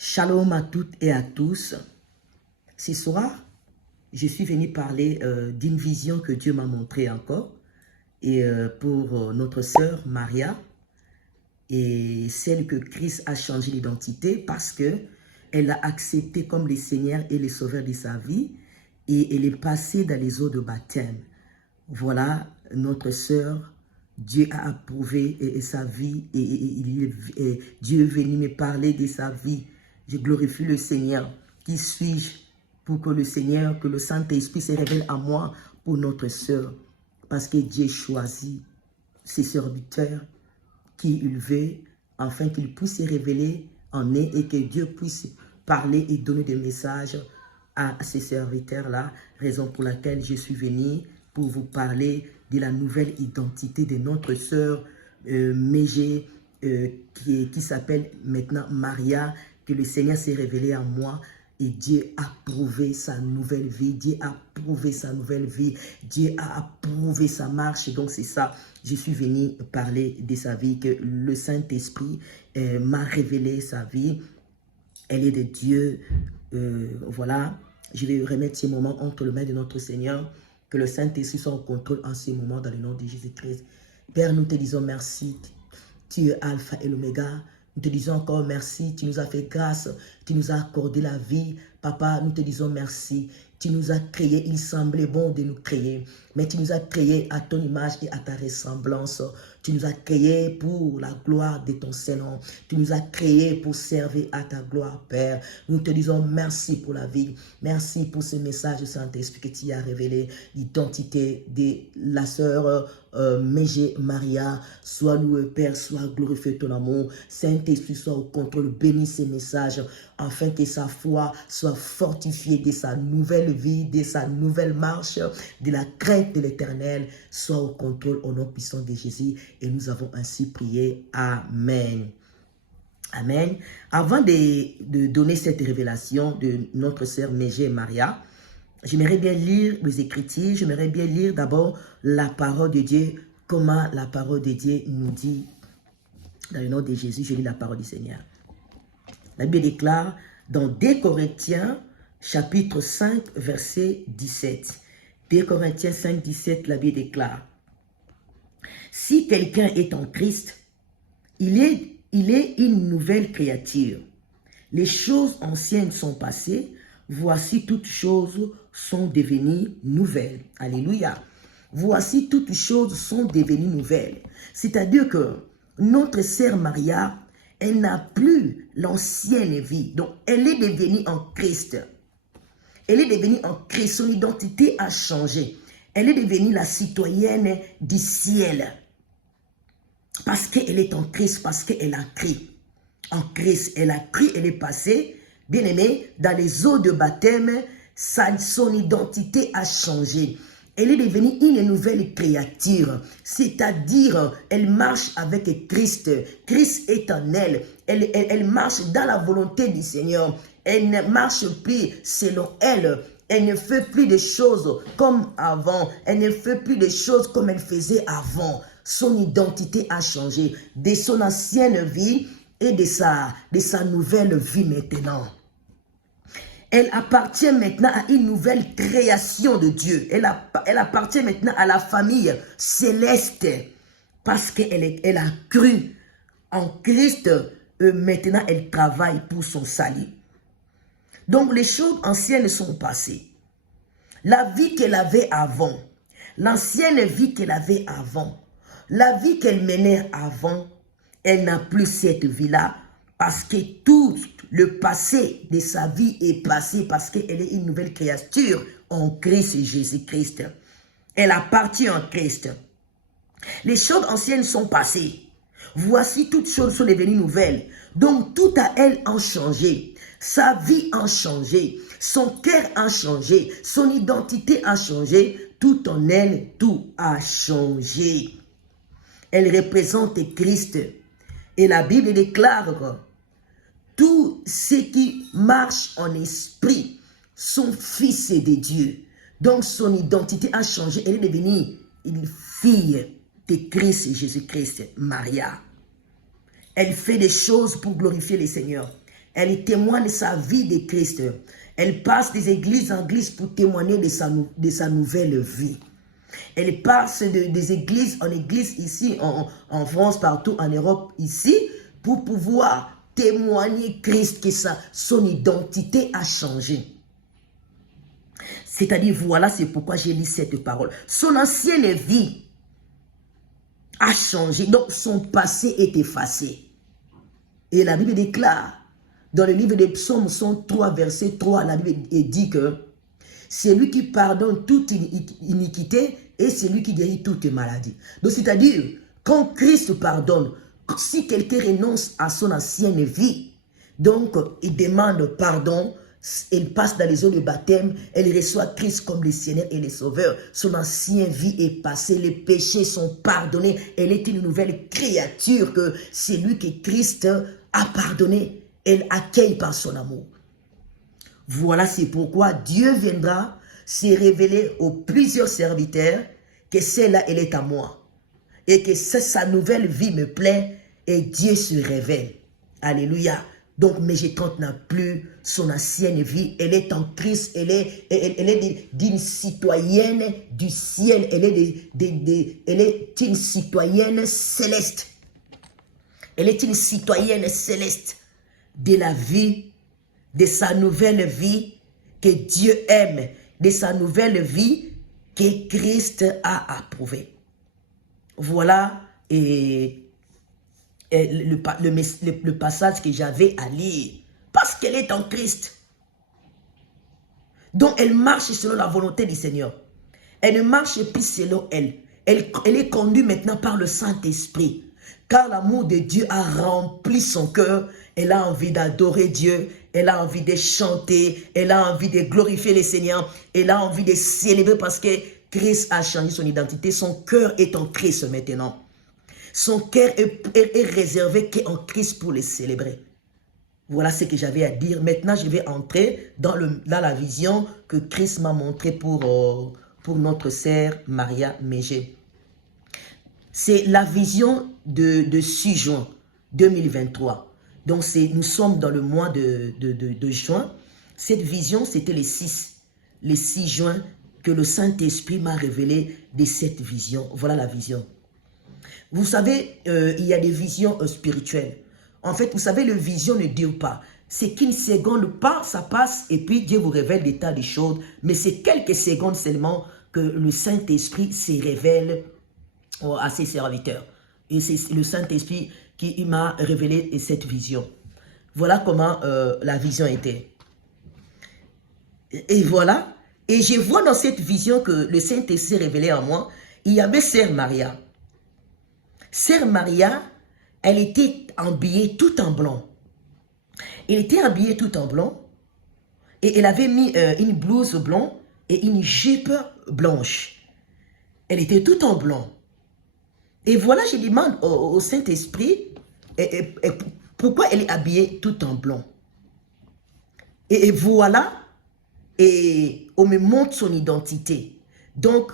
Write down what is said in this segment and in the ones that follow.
Shalom à toutes et à tous. Ce soir, je suis venu parler d'une vision que Dieu m'a montrée encore. Et pour notre sœur Maria, et celle que Christ a changé l'identité parce que elle a accepté comme le Seigneur et le Sauveur de sa vie. Et elle est passée dans les eaux de baptême. Voilà notre sœur. Dieu a approuvé sa vie et Dieu est venu me parler de sa vie. Je glorifie le Seigneur. Qui suis-je pour que le Seigneur, que le Saint-Esprit se révèle à moi pour notre sœur? Parce que Dieu choisit ses serviteurs qui il veut, afin qu'ils puissent se révéler en eux et que Dieu puisse parler et donner des messages à ces serviteurs-là, raison pour laquelle je suis venu pour vous parler de la nouvelle identité de notre sœur Mégé, qui s'appelle maintenant Maria, que le Seigneur s'est révélé à moi et Dieu a approuvé sa nouvelle vie, Dieu a approuvé sa nouvelle vie, Dieu a approuvé sa marche. Donc c'est ça, je suis venu parler de sa vie, que le Saint-Esprit m'a révélé sa vie. Elle est de Dieu, voilà. Je vais remettre ces moments entre les mains de notre Seigneur. Que le Saint-Esprit soit au contrôle en ces moments dans le nom de Jésus-Christ. Père, nous te disons merci. Tu es Alpha et l'Oméga. Nous te disons encore merci. Tu nous as fait grâce. Tu nous as accordé la vie. Papa, nous te disons merci. Tu nous as créés. Il semblait bon de nous créer. Mais tu nous as créés à ton image et à ta ressemblance. Tu nous as créés pour la gloire de ton Saint-Nom. Tu nous as créés pour servir à ta gloire, Père. Nous te disons merci pour la vie. Merci pour ce message, Saint-Esprit, que tu as révélé. L'identité de la sœur Mégé Maria. Sois loué, Père, sois glorifié ton amour. Saint-Esprit, soit au contrôle. Bénis ces messages, afin que sa foi soit fortifiée de sa nouvelle vie, de sa nouvelle marche, de la crainte de l'Éternel. Soit au contrôle au nom puissant de Jésus. Et nous avons ainsi prié. Amen. Amen. Avant de donner cette révélation de notre sœur Mégé Maria, j'aimerais bien lire les Écritures. J'aimerais bien lire d'abord la parole de Dieu. Comment la parole de Dieu nous dit. Dans le nom de Jésus, je lis la parole du Seigneur. La Bible déclare dans 2 Corinthiens, chapitre 5, verset 17. 2 Corinthiens 5, 17, la Bible déclare: si quelqu'un est en Christ, il est une nouvelle créature. Les choses anciennes sont passées, voici toutes choses sont devenues nouvelles. Alléluia. Voici toutes choses sont devenues nouvelles. C'est-à-dire que notre sœur Maria, elle n'a plus l'ancienne vie. Donc, elle est devenue en Christ. Elle est devenue en Christ. Son identité a changé. Elle est devenue la citoyenne du ciel. Parce qu'elle est en Christ, parce qu'elle a cru. En Christ, elle a cru, elle est passée, bien aimée, dans les eaux de baptême, son identité a changé. Elle est devenue une nouvelle créature, c'est-à-dire elle marche avec Christ. Christ est en elle. Elle marche dans la volonté du Seigneur. Elle ne marche plus selon elle. Elle ne fait plus de choses comme avant. Elle ne fait plus de choses comme elle faisait avant. Son identité a changé de son ancienne vie et de sa nouvelle vie maintenant. Elle appartient maintenant à une nouvelle création de Dieu. Elle appartient maintenant à la famille céleste. Parce qu'elle a cru en Christ. Maintenant, elle travaille pour son salut. Donc, les choses anciennes sont passées. La vie qu'elle avait avant, l'ancienne vie qu'elle avait avant, la vie qu'elle menait avant, elle n'a plus cette vie-là. Parce que tout le passé de sa vie est passé parce qu'elle est une nouvelle créature en Christ Jésus-Christ. Elle appartient en Christ. Les choses anciennes sont passées. Voici toutes choses sont devenues nouvelles. Donc tout à elle a changé. Sa vie a changé. Son cœur a changé. Son identité a changé. Tout en elle, tout a changé. Elle représente Christ. Et la Bible déclare: tous ceux qui marchent en esprit sont fils de Dieu. Donc son identité a changé. Elle est devenue une fille de Christ Jésus-Christ, Maria. Elle fait des choses pour glorifier le Seigneur. Elle témoigne sa vie de Christ. Elle passe des églises en église pour témoigner de sa nouvelle vie. Elle passe des églises en église ici, en France, partout en Europe, ici, pour pouvoir témoigner Christ, que son identité a changé. C'est-à-dire, voilà, c'est pourquoi j'ai lu cette parole. Son ancienne vie a changé, donc son passé est effacé. Et la Bible déclare, dans le livre des Psaumes 103, verset 3, la Bible dit que c'est lui qui pardonne toute iniquité et c'est lui qui guérit toute maladie. Donc, c'est-à-dire, quand Christ pardonne, si quelqu'un renonce à son ancienne vie, donc il demande pardon, elle passe dans les eaux de baptême, elle reçoit Christ comme le Seigneur et le Sauveur. Son ancienne vie est passée, les péchés sont pardonnés. Elle est une nouvelle créature que c'est lui que Christ a pardonné. Elle accueille par son amour. Voilà, c'est pourquoi Dieu viendra se révéler aux plusieurs serviteurs que celle-là, elle est à moi. Et que sa nouvelle vie me plaît et Dieu se révèle. Alléluia. Donc, Mégetante n'a plus son ancienne vie. Elle est en Christ. Elle est d'une citoyenne du ciel. Elle est une citoyenne céleste. Elle est une citoyenne céleste de la vie, de sa nouvelle vie que Dieu aime, de sa nouvelle vie que Christ a approuvée. Voilà le passage que j'avais à lire. Parce qu'elle est en Christ. Donc elle marche selon la volonté du Seigneur. Elle ne marche plus selon elle. Elle est conduite maintenant par le Saint-Esprit. Car l'amour de Dieu a rempli son cœur. Elle a envie d'adorer Dieu. Elle a envie de chanter. Elle a envie de glorifier le Seigneur. Elle a envie de célébrer parce que Christ a changé son identité. Son cœur est en Christ maintenant. Son cœur est réservé qu'en Christ pour le célébrer. Voilà ce que j'avais à dire. Maintenant, je vais entrer dans la vision que Christ m'a montrée pour notre sœur Maria Mégé. C'est la vision de 6 juin 2023. Donc, nous sommes dans le mois de juin. Cette vision, c'était le 6 juin que le Saint-Esprit m'a révélé de cette vision. Voilà la vision. Vous savez, il y a des visions spirituelles. En fait, vous savez, la vision ne dure pas. C'est qu'une seconde, ça passe et puis Dieu vous révèle des tas de choses. Mais c'est quelques secondes seulement que le Saint-Esprit se révèle à ses serviteurs. Et c'est le Saint-Esprit qui m'a révélé cette vision. Voilà comment la vision était. Et voilà. Et je vois dans cette vision que le Saint-Esprit s'est révélé à moi. Il y avait Sœur Maria. Sœur Maria, elle était habillée tout en blanc. Elle était habillée tout en blanc. Et elle avait mis une blouse blanche et une jupe blanche. Elle était tout en blanc. Et voilà, je demande au Saint-Esprit, pourquoi elle est habillée tout en blanc. Et voilà, et on me montre son identité. Donc,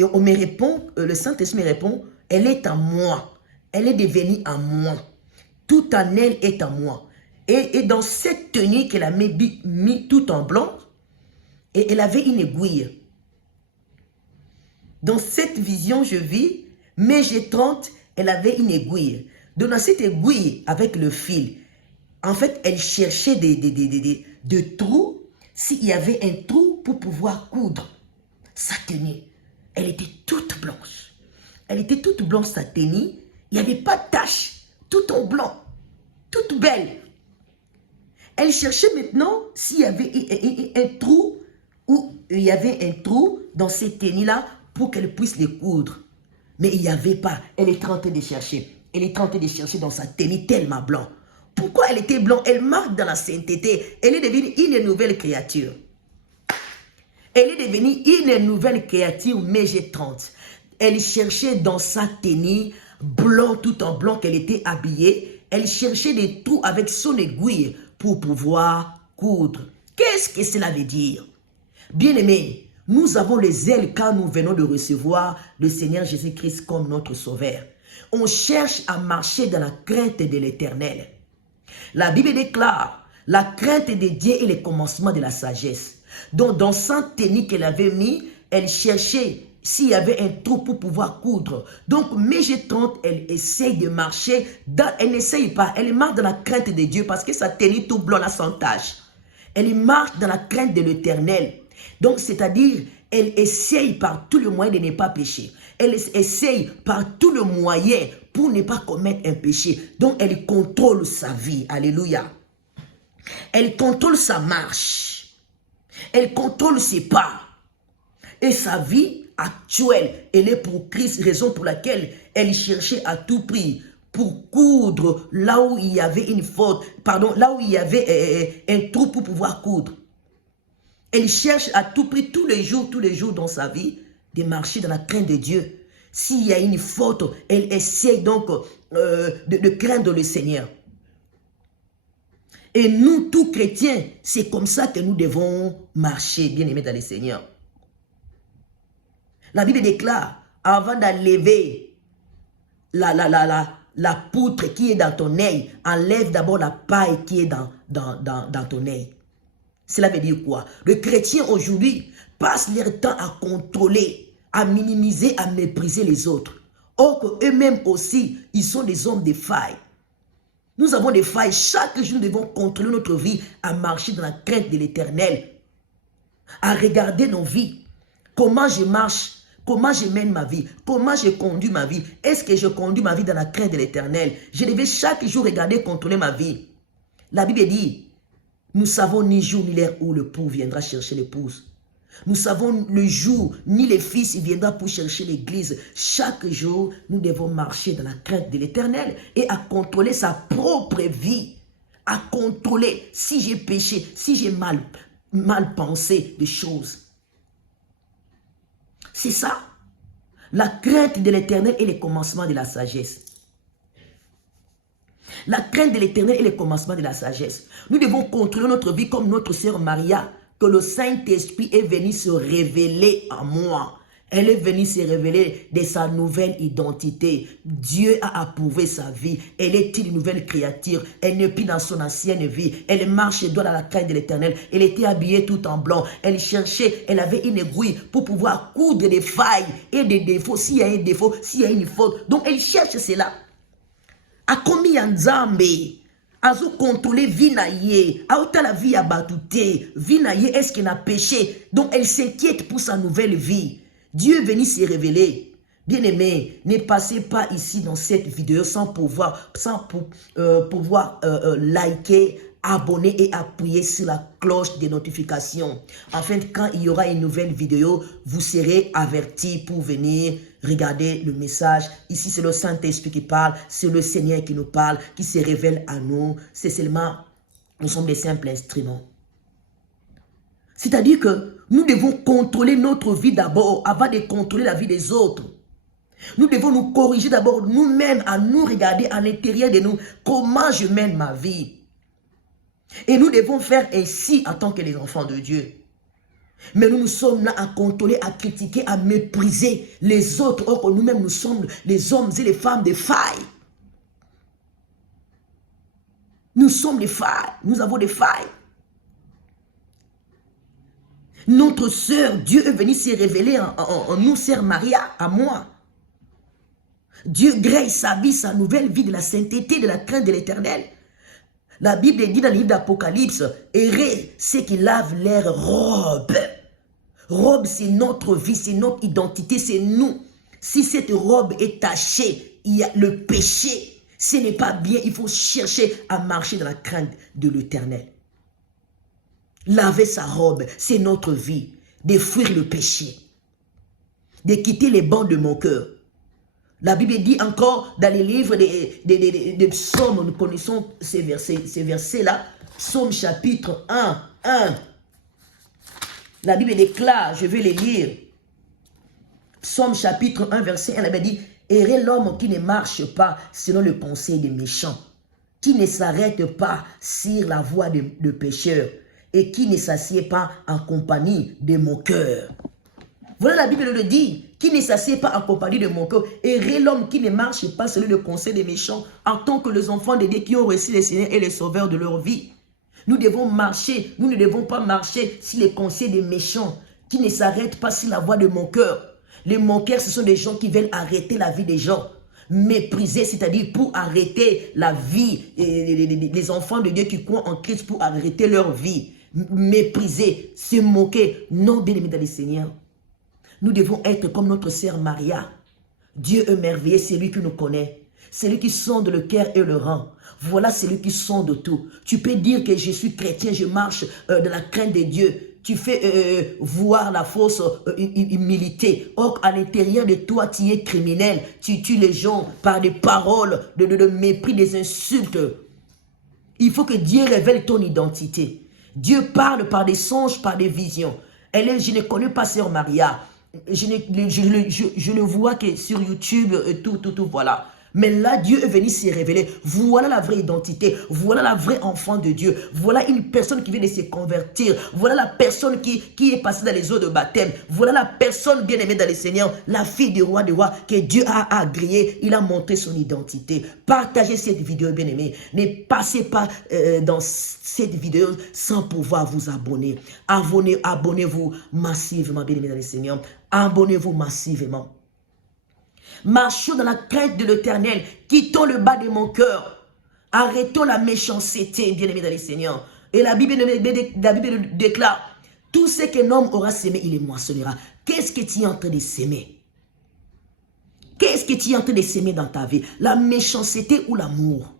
on me répond, le Saint-Esprit me répond, elle est à moi. Elle est devenue à moi. Tout en elle est à moi. Et dans cette tenue qu'elle a mis tout en blanc, et elle avait une aiguille. Dans cette vision, je vis, mais j'ai 30, elle avait une aiguille. Donc dans cette aiguille, avec le fil, en fait, elle cherchait des trous, s'il y avait un trou pour pouvoir coudre sa tenue. Elle était toute blanche. Elle était toute blanche, sa tenue. Il n'y avait pas de tache, tout en blanc, toute belle. Elle cherchait maintenant s'il y avait un trou, ou il y avait un trou dans cette tenue-là pour qu'elle puisse les coudre. Mais il n'y avait pas. Elle est en train de chercher. Elle est en train de chercher dans sa tenue tellement blanc. Pourquoi elle était blanc? Elle marque dans la sainteté. Elle est devenue une nouvelle créature. Elle est devenue une nouvelle créature, mais j'ai 30. Elle cherchait dans sa tenue blanc, tout en blanc qu'elle était habillée. Elle cherchait des trous avec son aiguille pour pouvoir coudre. Qu'est-ce que cela veut dire? Bien-aimés, nous avons les ailes quand nous venons de recevoir le Seigneur Jésus-Christ comme notre Sauveur. On cherche à marcher dans la crainte de l'Éternel. La Bible déclare La crainte de Dieu est le commencement de la sagesse. Donc, dans 100 tennis qu'elle avait mis, elle cherchait s'il y avait un trou pour pouvoir coudre. Donc, Mégé 30, elle essaye de marcher. Elle n'essaye pas. Elle marche dans la crainte de Dieu parce que sa tenue tout blanc, là, sans tache. Elle marche dans la crainte de l'Éternel. Donc, c'est-à-dire, elle essaye par tout le moyen de ne pas pécher. Elle essaye par tout le moyen pour ne pas commettre un péché. Donc, elle contrôle sa vie. Alléluia. Elle contrôle sa marche. Elle contrôle ses pas. Et sa vie actuelle, elle est pour Christ, raison pour laquelle elle cherchait à tout prix pour coudre là où il y avait une faute, pardon, là où il y avait un trou pour pouvoir coudre. Elle cherche à tout prix tous les jours dans sa vie de marcher dans la crainte de Dieu. S'il y a une faute, elle essaie donc de craindre le Seigneur. Et nous, tous chrétiens, c'est comme ça que nous devons marcher, bien-aimés dans le Seigneur. La Bible déclare, avant d'enlever la poutre qui est dans ton œil, enlève d'abord la paille qui est dans ton œil. Cela veut dire quoi? Les chrétiens aujourd'hui passent leur temps à contrôler, à minimiser, à mépriser les autres. Or qu'eux-mêmes aussi, ils sont des hommes de failles. Nous avons des failles. Chaque jour, nous devons contrôler notre vie à marcher dans la crainte de l'Éternel. À regarder nos vies. Comment je marche? Comment je mène ma vie? Comment je conduis ma vie? Est-ce que je conduis ma vie dans la crainte de l'Éternel? Je devais chaque jour regarder, contrôler ma vie. La Bible dit, nous savons ni jour ni l'heure où le pour viendra chercher l'épouse. Nous savons le jour ni le fils il viendra pour chercher l'église. Chaque jour, nous devons marcher dans la crainte de l'Éternel et à contrôler sa propre vie. À contrôler si j'ai péché, si j'ai mal pensé des choses. C'est ça. La crainte de l'Éternel est le commencement de la sagesse. La crainte de l'Éternel est le commencement de la sagesse. Nous devons contrôler notre vie comme notre sœur Maria, que le Saint-Esprit est venu se révéler en moi. Elle est venue se révéler de sa nouvelle identité. Dieu a approuvé sa vie. Elle est une nouvelle créature. Elle n'est plus dans son ancienne vie. Elle marche et doit dans la crainte de l'Éternel. Elle était habillée tout en blanc. Elle cherchait, elle avait une aiguille pour pouvoir coudre des failles et des défauts. S'il y a un défaut, s'il y a une faute. Donc elle cherche cela. A combien d'anzambe? Azo contrôler vie naïe, a autant la vie abattuée, vie naïe, est-ce qu'elle a péché? Donc elle s'inquiète pour sa nouvelle vie. Dieu est venu se révéler. Bien-aimés, ne passez pas ici dans cette vidéo sans pouvoir liker, abonner et appuyer sur la cloche de notification. Afin que quand il y aura une nouvelle vidéo, vous serez avertis pour venir regarder le message. Ici, c'est le Saint-Esprit qui parle, c'est le Seigneur qui nous parle, qui se révèle à nous. C'est seulement, nous sommes des simples instruments. C'est-à-dire que nous devons contrôler notre vie d'abord avant de contrôler la vie des autres. Nous devons nous corriger d'abord nous-mêmes, à nous regarder à l'intérieur de nous comment je mène ma vie. Et nous devons faire ainsi en tant que les enfants de Dieu. Mais nous sommes là à contrôler, à critiquer, à mépriser les autres. Or que nous-mêmes, nous sommes les hommes et les femmes des failles. Nous sommes des failles. Nous avons des failles. Notre sœur, Dieu est venu se révéler en nous, sœur Maria, à moi. Dieu grêle sa vie, sa nouvelle vie de la sainteté, de la crainte de l'Éternel. La Bible dit dans le livre d'Apocalypse, errez ceux qui lavent leurs robes. Robe, c'est notre vie, c'est notre identité, c'est nous. Si cette robe est tachée, il y a le péché. Ce n'est pas bien, il faut chercher à marcher dans la crainte de l'Éternel. Laver sa robe, c'est notre vie. De fuir le péché. De quitter les bancs de mon cœur. La Bible dit encore dans les livres des psaumes, nous connaissons ces versets-là. Psaume chapitre 1. La Bible déclare, je vais les lire. Psaume chapitre 1, verset 1, la Bible dit, « Heureux l'homme qui ne marche pas selon le conseil des méchants, qui ne s'arrête pas sur la voie de pécheurs, et qui ne s'assied pas en compagnie de moqueurs. » Voilà, la Bible le dit, qui ne s'assied pas en compagnie de moqueurs. Heureux l'homme qui ne marche pas selon le conseil des méchants, en tant que les enfants de Dieu qui ont reçu le Seigneur et le Sauveur de leur vie. Nous devons marcher. Nous ne devons pas marcher sur les conseils des méchants qui ne s'arrêtent pas sur la voie de mon cœur. Les moqueurs, ce sont des gens qui veulent arrêter la vie des gens. Mépriser, c'est-à-dire pour arrêter la vie, les enfants de Dieu qui croient en Christ pour arrêter leur vie. Mépriser, se moquer. Non, bien-aimés dans le Seigneur. Nous devons être comme notre sœur Maria. Dieu est merveilleux, c'est lui qui nous connaît. C'est lui qui sonde le cœur et le rang. Voilà, c'est lui qui sonde tout. Tu peux dire que je suis chrétien, je marche de la crainte de Dieu. Tu fais voir la fausse humilité. Or, à l'intérieur de toi, tu es criminel. Tu tues les gens par des paroles de mépris, des insultes. Il faut que Dieu révèle ton identité. Dieu parle par des songes, par des visions. Je ne connais pas sœur Maria. Je ne vois que sur YouTube, tout, voilà. Mais là, Dieu est venu se révéler. Voilà la vraie identité. Voilà la vraie enfant de Dieu. Voilà une personne qui vient de se convertir. Voilà la personne qui est passée dans les eaux de baptême. Voilà la personne bien-aimée dans le Seigneur. La fille du roi des rois que Dieu a agréée. Il a montré son identité. Partagez cette vidéo, bien-aimée. Ne passez pas dans cette vidéo sans pouvoir vous abonner. Abonnez-vous massivement, bien-aimée dans le Seigneur. Abonnez-vous massivement. Marchons dans la crainte de l'Éternel. Quittons le bas de mon cœur. Arrêtons la méchanceté, bien-aimés dans le Seigneur. Et la Bible déclare, tout ce qu'un homme aura sémé, il les moissonnera. Qu'est-ce que tu es en train de s'aimer? Qu'est-ce que tu es en train de s'aimer dans ta vie? La méchanceté ou l'amour?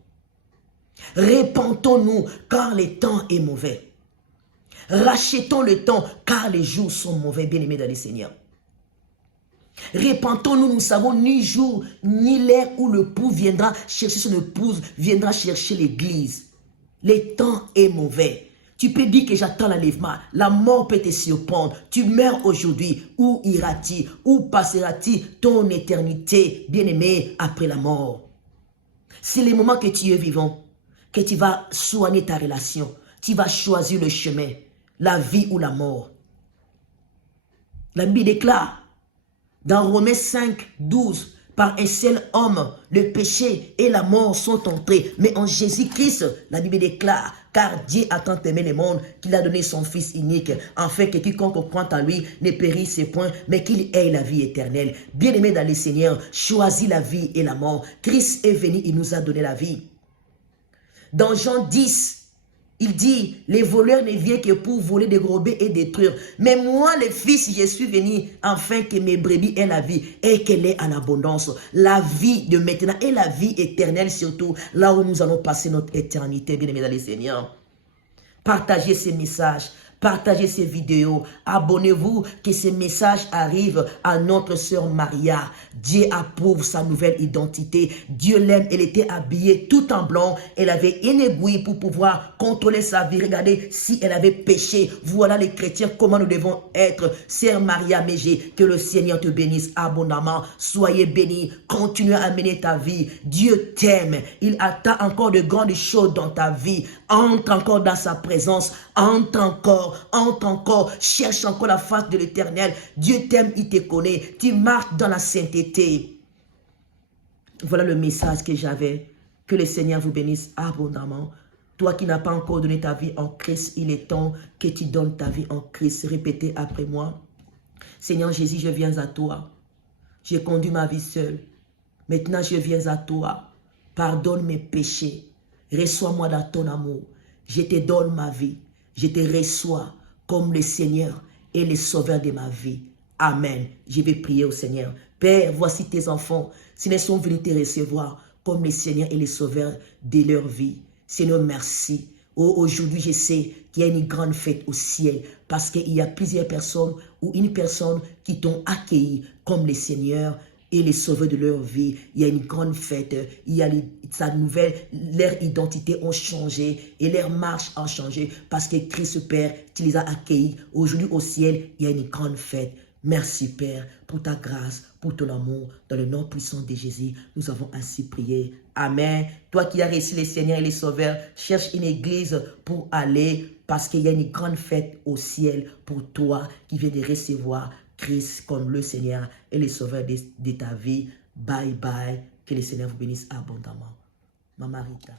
Répentons-nous, car le temps est mauvais. Rachetons le temps, car les jours sont mauvais, bien-aimés dans le Seigneur. Répentons-nous, nous savons ni jour, ni l'heure où le pou viendra chercher son épouse, viendra chercher l'église. Le temps est mauvais. Tu peux dire que j'attends l'enlèvement. La mort peut te surprendre. Tu meurs aujourd'hui. Où iras-tu? Où passeras-tu ton éternité, bien-aimé, après la mort? C'est le moment que tu es vivant, que tu vas soigner ta relation. Tu vas choisir le chemin, la vie ou la mort. La Bible déclare, dans Romains 5, 12, par un seul homme, le péché et la mort sont entrés. Mais en Jésus-Christ, la Bible déclare, car Dieu a tant aimé le monde qu'il a donné son Fils unique, afin que quiconque croit en lui ne périsse point, mais qu'il ait la vie éternelle. Bien-aimé dans le Seigneur, choisis la vie et la mort. Christ est venu, il nous a donné la vie. Dans Jean 10, il dit, les voleurs ne viennent que pour voler, dérober et détruire. Mais moi, le Fils, je suis venu afin que mes brebis aient la vie et qu'elle ait en abondance. La vie de maintenant et la vie éternelle surtout, là où nous allons passer notre éternité, bien aimé dans le Seigneur. Partagez ces messages. Partagez ces vidéos, abonnez-vous, que ces messages arrivent à notre sœur Maria. Dieu approuve sa nouvelle identité. Dieu l'aime, elle était habillée tout en blanc. Elle avait une aiguille pour pouvoir contrôler sa vie. Regardez si elle avait péché. Voilà les chrétiens, comment nous devons être. Sœur Maria Mégé, que le Seigneur te bénisse abondamment. Soyez bénis, continue à mener ta vie. Dieu t'aime, il attend encore de grandes choses dans ta vie. Entre encore dans sa présence, entre encore, cherche encore la face de l'Éternel. Dieu t'aime, il te connaît. Tu marches dans la sainteté. Voilà le message que j'avais. Que le Seigneur vous bénisse abondamment. Toi qui n'as pas encore donné ta vie en Christ, il est temps que tu donnes ta vie en Christ. Répétez après moi. Seigneur Jésus, je viens à toi. J'ai conduit ma vie seule. Maintenant, je viens à toi. Pardonne mes péchés. Reçois-moi dans ton amour. Je te donne ma vie. Je te reçois comme le Seigneur et le Sauveur de ma vie. Amen. Je vais prier au Seigneur. Père, voici tes enfants. S'ils sont venus te recevoir comme le Seigneur et le Sauveur de leur vie. Seigneur, merci. Oh, aujourd'hui, je sais qu'il y a une grande fête au ciel parce qu'il y a plusieurs personnes ou une personne qui t'ont accueilli comme le Seigneur et les sauveurs de leur vie. Il y a une grande fête, il y a leur identité ont changé et leur marche a changé parce que Christ Père, tu les as accueillis. Aujourd'hui au ciel, il y a une grande fête. Merci Père pour ta grâce, pour ton amour. Dans le nom puissant de Jésus, nous avons ainsi prié. Amen. Toi qui as reçu les Seigneurs et les Sauveurs, cherche une église pour aller parce qu'il y a une grande fête au ciel pour toi qui viens de recevoir Christ comme le Seigneur et le Sauveur de ta vie. Bye bye. Que le Seigneur vous bénisse abondamment. Maman Rita.